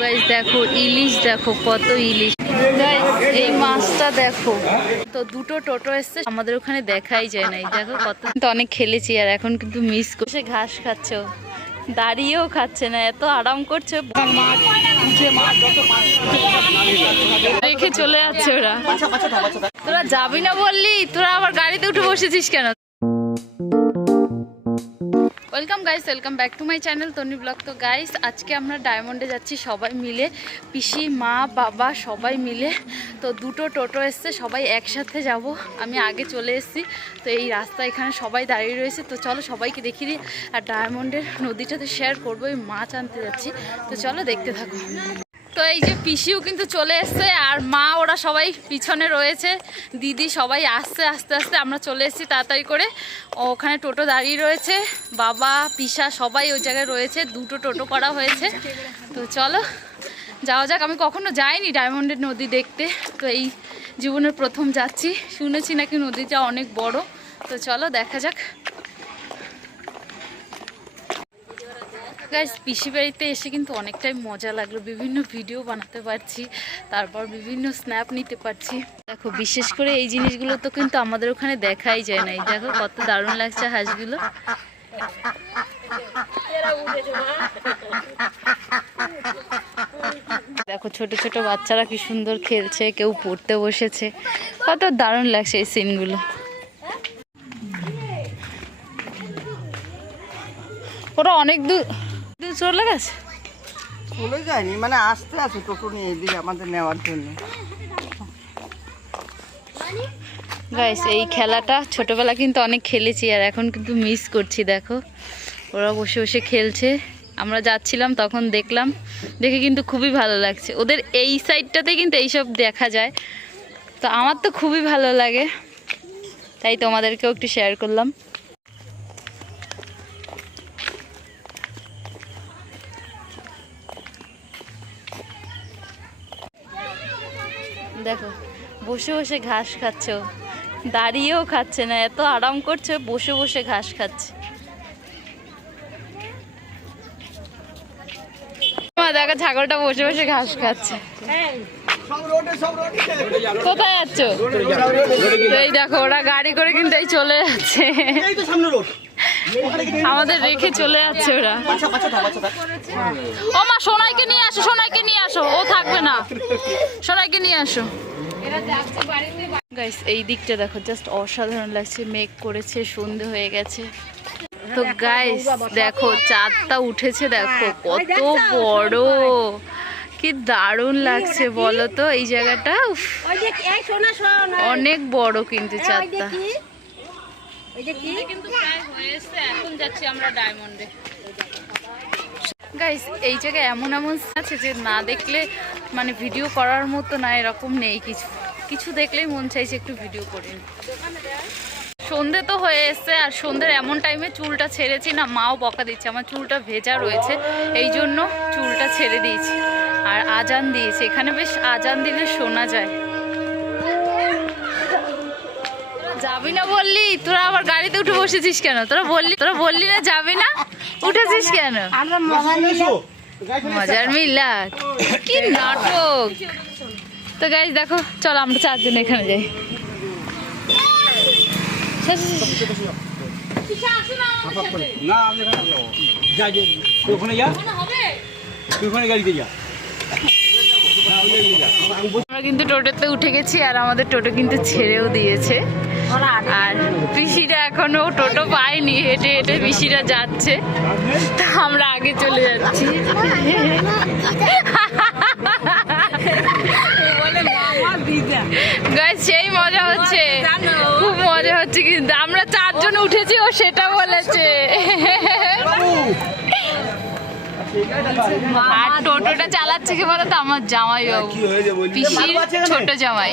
Guys দেখো ইলিশ, দেখো কত ইলিশ। গাইস এই মাছটা দেখো। তো দুটো টোটো এসছে, আমাদের ওখানে দেখাই যায় না। দেখো কত, তো অনেক খেলেছি আর এখন কিন্তু মিস করছে। ঘাস খাচ্ছে, দাঁড়িয়েও খাচ্ছে না, এত আরাম করছে। রেখে চলে যাচ্ছে ওরা। তোরা যাবি না বললি, তোরা আবার গাড়িতে উঠে বসেছিস কেন? Welcome guys, welcome back to my channel Toni blog. তো গাইস আজকে আমরা ডায়মন্ডে যাচ্ছি সবাই মিলে, পিসি, মা, বাবা সবাই মিলে। তো দুটো টোটো এসছে, সবাই একসাথে যাব। আমি আগে চলে এসেছি, তো এই রাস্তা এখানে সবাই দাঁড়িয়ে রয়েছে। তো চলো সবাইকে দেখিয়ে দিই। আর ডায়মন্ডের নদীটাতে শেয়ার করবো, ওই মাছ আনতে যাচ্ছি। তো চলো দেখতে থাকো। তো এই যে পিসিও কিন্তু চলে এসছে, আর মা ওরা সবাই পিছনে রয়েছে, দিদি সবাই আসছে। আস্তে আস্তে আমরা চলে এসেছি তাড়াতাড়ি করে। ওখানে টোটো দাঁড়িয়ে রয়েছে, বাবা, পিসা সবাই ওই জায়গায় রয়েছে। দুটো টোটো করা হয়েছে। তো চলো যাওয়া যাক। আমি কখনো যাইনি ডায়মন্ডের নদী দেখতে, তো এই জীবনের প্রথম যাচ্ছি। শুনেছি নাকি নদীটা অনেক বড়। তো চলো দেখা যাক। গাইস পিসি বাড়িতে এসে কিন্তু অনেকটাই মজা লাগলো, বিভিন্ন ভিডিও বানাতে পারছি, তারপর বিভিন্ন স্ন্যাপ নিতে পারছি। দেখো বিশেষ করে এই জিনিসগুলো তো কিন্তু আমাদের ওখানে দেখাই যায় না। দেখো কত দারুণ লাগছে হাঁসগুলো। দেখো ছোট ছোট বাচ্চারা কি সুন্দর খেলছে, কেউ পড়তে বসেছে, কত দারুণ লাগছে এই সিনগুলো। ওরা অনেক দূর চলে গেছে, চলে যায়নি, মানে আসতে আছে টোটো নিয়ে এদিকে আমাদের নেওয়ার জন্য। গাইস এই খেলাটা ছোটবেলা কিন্তু অনেক খেলেছি, আর এখন কিন্তু মিস করছি। দেখো ওরা বসে বসে খেলছে, আমরা যাচ্ছিলাম তখন দেখলাম, দেখে কিন্তু খুবই ভালো লাগছে। ওদের এই সাইডটাতে কিন্তু এইসব দেখা যায়, তো আমার তো খুবই ভালো লাগে, তাই তোমাদেরকেও একটু শেয়ার করলাম। দেখো বসে বসে ঘাস খাচ্ছে, দাঁড়িয়েও খাচ্ছে না, এত আরাম করছে, বসে বসে ঘাস খাচ্ছে। দেখো ছাগলটা বসে বসে ঘাস খাচ্ছে। কোথায় যাচ্ছ? এই দেখো ওরা গাড়ি করে কিন্তু এই চলে যাচ্ছে, আমাদের রেখে চলে যাচ্ছে ওরা। ও মা সোনাইকে নিয়ে আসো, সোনাইকে নিয়ে আসো, ও থাকবে না, সোনাইকে নিয়ে আসো। গাইস এই দিকটা দেখো জাস্ট অসাধারণ লাগছে, মেঘ করেছে, সন্ধে হয়ে গেছে। তো গাইস দেখো চাঁদটা উঠেছে, দেখো কত বড়, কি দারুণ লাগছে বলো তো এই জায়গাটা। অনেক বড় কিন্তু চাঁদটা। এখন যাচ্ছি আমরা ডায়মন্ডে। গাইস এই জায়গায় এমন এমন আছে যে না দেখলে মানে ভিডিও করার মতো না, এরকম নেই কিছু। কিছু দেখলেই মন চাইছে একটু ভিডিও করি। সন্ধে তো হয়ে এসছে, আর সন্ধ্যের এমন টাইমে চুলটা ছেড়েছি না, মাও বকা দিচ্ছে, আমার চুলটা ভেজা রয়েছে, এই জন্য চুলটা ছেড়ে দিয়েছি। আর আজান দিয়েছে, এখানে বেশ আজান দিলে শোনা যায়। যাবি না বললি, তোরা আবার গাড়িতে উঠে বসেছিস কেন? তোরা বললি না যাবি না, উঠেছিস কেন? মজার মিলা, কি নাটক। তো গাইস দেখো চলো আমরা চারজন এখানে যাই। আমরা কিন্তু টোটোতে উঠে গেছি, আর আমাদের টোটো কিন্তু ছেড়েও দিয়েছে। আর পিসিরা এখনো টোটো পায়নি, হেঁটে হেঁটে পিসিরা যাচ্ছে, তা আমরা আগে চলে যাচ্ছি। গাইস সেই মজা হচ্ছে, খুব মজা হচ্ছে, কিন্তু আমরা চারজন উঠেছি, ও সেটা বলেছে। আর টোটোটা চালাচ্ছে কি বলতো, আমার জামাই বাবু, পিসির ছোট জামাই।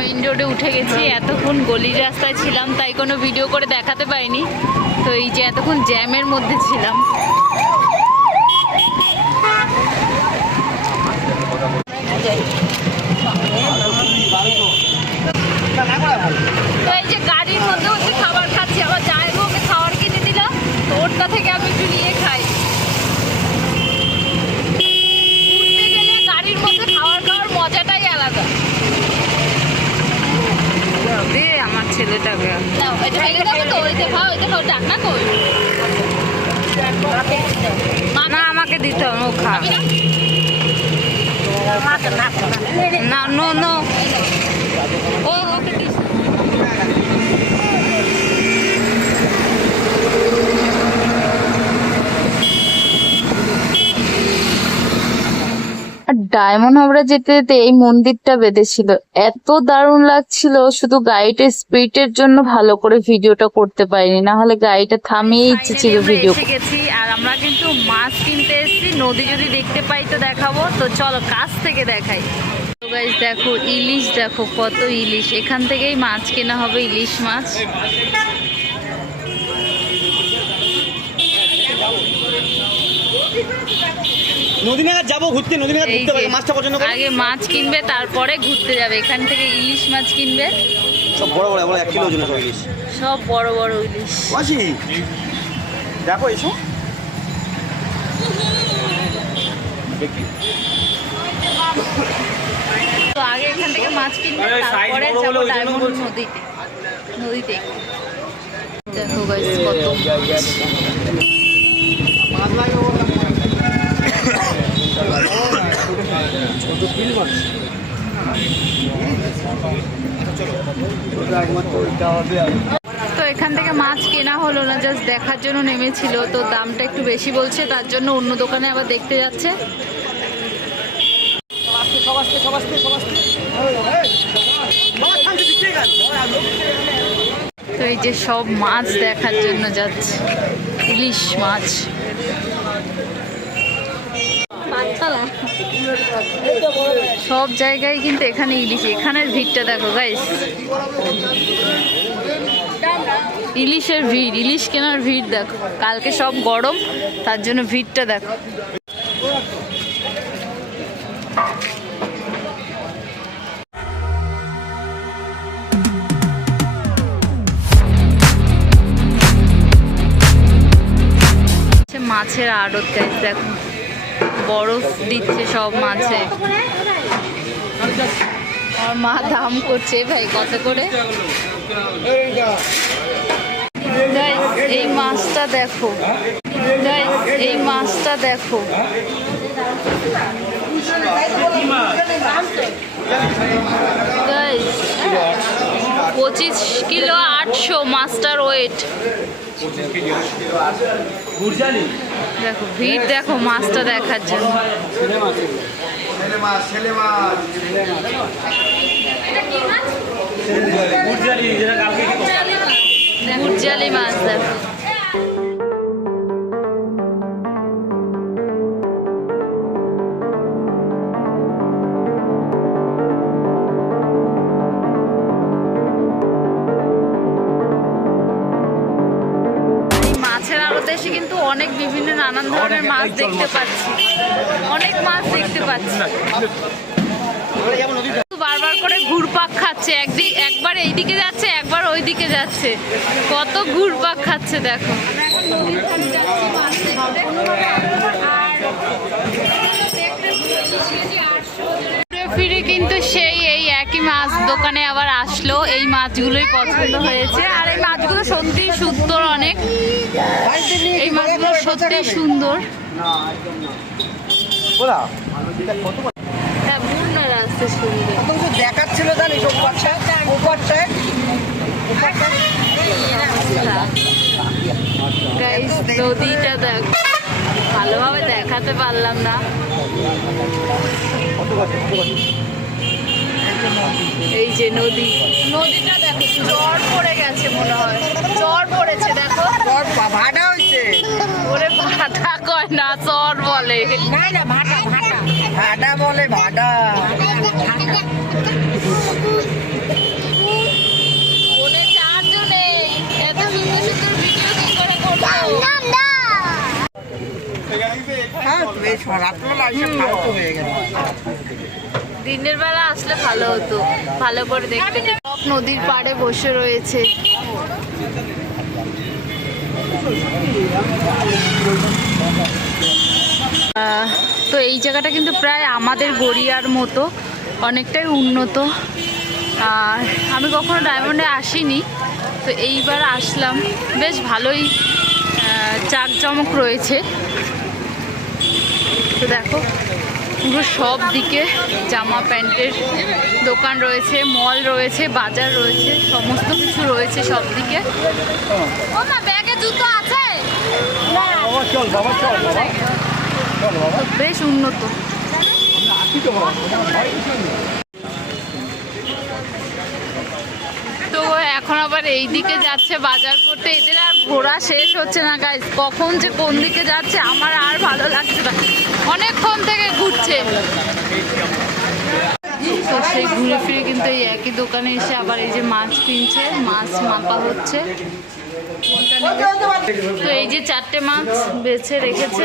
মেইন রোডে উঠে গেছি, এতক্ষণ গলির রাস্তায় ছিলাম তাই কোনো ভিডিও করে দেখাতে পাইনি। তো এই যে এতক্ষণ জ্যামের মধ্যে ছিলাম, না আমাকে দিতে হবে, ও খা না, নো নো, ও ওকে দিস। আর ডায়মন্ড হাবড়া যেতে যেতে এই মন্দিরটা বেঁধেছিল, এত দারুণ লাগছিল, শুধু গাড়িটা স্পিডের জন্য ভালো করে ভিডিওটা করতে পারিনি, না হলে গাড়িটা থামিয়ে ইচ্ছে ছিল ভিডিও। এসে গেছি আর আমরা কিন্তু মাছ কিনতে এসেছি, নদী যদি দেখতে পাই তো দেখাবো, তো চলো কাছ থেকে দেখাই। তো গাইস দেখো ইলিশ, দেখো কত ইলিশ, এখান থেকেই মাছ কেনা হবে, ইলিশ মাছ। নদীনাঘাট যাবো ঘুরতে, নদীনাঘাট ঘুরতে পারি, মাছটা পছন্দ করে। আগে মাছ কিনবে তারপরে ঘুরতে যাবে, এখান থেকে ইলিশ মাছ কিনবে, সব বড় বড়, বড় 1 কিলো ওজনের সব ইলিশ, সব বড় বড় ইলিশ। মাসি দেখো এসো। তো আগে এখান থেকে মাছ কিনবে, তারপরে যাবো ডায়মন্ড নদীতে। নদীতে দেখো গাইস কত তো এখান থেকে মাছ কেনা হলো না, জাস্ট দেখার জন্য নেমেছিল, তো দামটা একটু বেশি বলছে, তার জন্য অন্য দোকানে আবার দেখতে যাচ্ছে। তো এই যে সব মাছ দেখার জন্য যাচ্ছে, ইলিশ মাছ। সব জায়গায় কিন্তু এখানে ইলিশ, এখানের ভিড়টা দেখো গাইস, ইলিশের ভিড়, ইলিশ কেনার ভিড় দেখো, কালকে সব গরম তার জন্য ভিড়টা দেখো। মাছের আড়ত গাইস দেখো, বরফ দিচ্ছে সব মাছে, আর মা দাম করছে ভাই কত করে। এই মাছটা দেখো, এই মাছটা দেখো, 25 কিলো 800 মাছটার ওয়েট। দেখো ভিড় দেখো মাছটা দেখার জন্য। গুরজালি মাছ দেখো, এসে কিন্তু অনেক বিভিন্ন নানান ধরনের মাছ দেখতে পাচ্ছি, অনেক মাছ দেখতে পাচ্ছি। বারবার করে ঘুরপাক খাচ্ছে, একবার এইদিকে যাচ্ছে একবার ওইদিকে যাচ্ছে, কত ঘুরপাক খাচ্ছে দেখো। ফিরে কিন্তু সেই এই একই মাছ দোকানে আবার আসলো, এই মাছগুলোই পছন্দ হয়েছে, আর এই মাছগুলো সত্যি সুন্দর অনেক, এই মাছগুলো সত্যি সুন্দর। হ্যাঁ বুড়নার আসতে সুন্দর দেখাচ্ছিল জানিস উপরটায় গাইস, নদীটা দেখ, ভালোভাবে দেখাতে পারলাম না। এই যে নদী, নদীটা দেখো, চর পড়ে গেছে মনে হয়, চর পড়েছে দেখো, ভাটা হয়েছে, ওরে ভাটা কয় না, চর বলে, ভাটা বলে, ভাটা। ফোনে চার্জও নেই, এত সুন্দর সুন্দর ভিডিও কি করে করবো। দিনের বেলা আসলে ভালো হতো, ভালো করে দেখতে। সব নদীর পাড়ে বসে রয়েছে, তো এই জায়গাটা কিন্তু প্রায় আমাদের গড়িয়ার মতো, অনেকটাই উন্নত। আর আমি কখনো ডায়মন্ডে আসিনি, তো এইবার আসলাম, বেশ ভালোই জাঁকজমক রয়েছে। তো দেখো পুরো সব দিকে জামা প্যান্টের দোকান রয়েছে, মল রয়েছে, বাজার রয়েছে, সমস্ত কিছু রয়েছে সব দিকে। ও মা, ব্যাগে জুতো আছে? চল বাবা, চল বাবা, চল বাবা। বেশ উন্নত। তো এখন আবার এই দিকে যাচ্ছে বাজার করতে। এদের আর ঘোরা শেষ হচ্ছে না গাইস, কখন যে কোন দিকে যাচ্ছে আমার আর ভালো লাগছে না, অনেকক্ষণ থেকে ঘুরছে। তো সেই ঘুরে ফিরে কিন্তু এই একই দোকানে এসে আবার এই যে মাছ কিনছে, মাছ মাপা হচ্ছে। তো এই যে 4টে মাছ বেছে রেখেছে,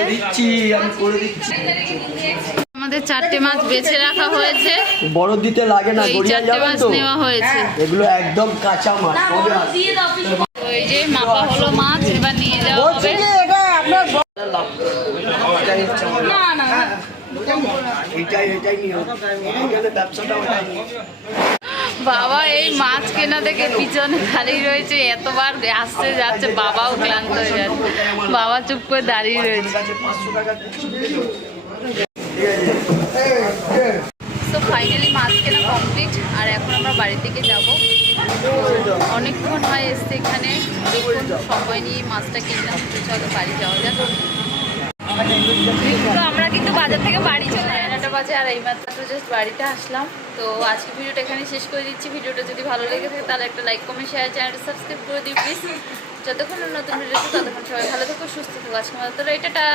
আমাদের 4টে মাছ বেছে রাখা হয়েছে। বড় দিতে লাগে না, এই গড়িয়া 4টে যাবেন মাছ তো। নেওয়া হয়েছে। এগুলো একদম কাঁচা মাছ, কবে আসবে? তো এই যে মাপা হলো মাছ, এবার নিয়ে যাওয়া হবে। না না এটাই নিয়ম, এখানে ব্যবসাটা ওটাই নিয়ম। বাবা এই মাছ কেনা থেকে পিছনে দাঁড়িয়ে রয়েছে, এতবার আসছে যাচ্ছে, বাবাও ক্লান্ত হয়ে যাচ্ছে, বাবা চুপ করে দাঁড়িয়ে রয়েছে। 500 টাকা তো ফাইনালি মাছ কেনা কমপ্লিট, আর এখন আমরা বাড়ির দিকে যাব। অনেকক্ষণ হয় এসছে এখানে, অনেকক্ষণ সময় নিয়ে মাছটা কিনলাম। তো চলো বাড়ি যাওয়া যাক। তো আমরা কিন্তু বাজার থেকে বাড়ি চলে 9টা বাজে, আর এই মাত্র জাস্ট বাড়িতে আসলাম। তো আজকে ভিডিওটা এখানে শেষ করে দিচ্ছি। ভিডিওটা যদি ভালো লেগে থাকে তাহলে একটা লাইক, কমেন্ট, শেয়ার, চ্যানেলটা সাবস্ক্রাইব করে দিই প্লিজ। যতক্ষণ নতুন ভিডিও ততক্ষণ সবাই ভালো থাকো, সুস্থ থাকো। আজকে মাত্র এটা।